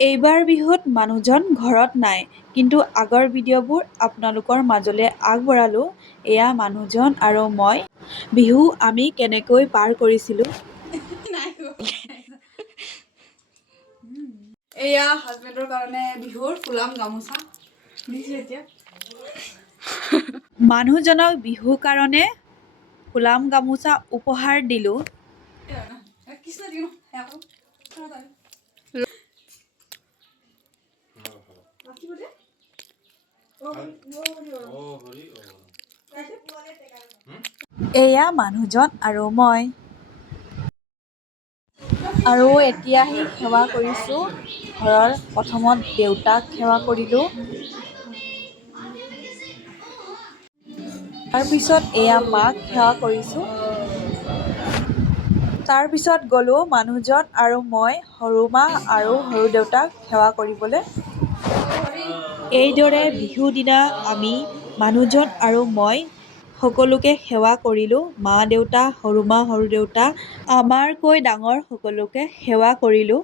এইবাৰ বিহুত মানুহজন ঘৰত নাই, কিন্তু আগৰ ভিডিঅ'বোৰ আপোনালোকৰ মাজলৈ আগবঢ়ালোঁ। এয়া মানুহজন আৰু মই। বিহু আমি কেনেকৈ পাৰ কৰিছিলোঁ। এয়া হাজবেণ্ডৰ কাৰণে বিহুৰ ফুলাম গামোচা দিছো এতিয়া। মানুহজনক বিহুৰ কাৰণে ফুলাম গামোচা উপহাৰ দিলোঁ। এয়া মানুহজন আৰু মই। আৰু এতিয়া আহি সেৱা কৰিছোঁ। ঘৰৰ প্ৰথমত দেউতাক সেৱা কৰিলোঁ। তাৰপিছত এয়া মাক সেৱা কৰিছোঁ। তাৰপিছত গ'লোঁ মানুহজন আৰু মই সৰু মা আৰু সৰু দেউতাক সেৱা কৰিবলৈ। এইদৰে বিহুৰ দিনা আমি মানুহজন আৰু মই সকলোকে সেৱা কৰিলোঁ। মা দেউতা, সৰু মা, সৰু দেউতা, আমাৰকৈ ডাঙৰ সকলোকে সেৱা কৰিলোঁ।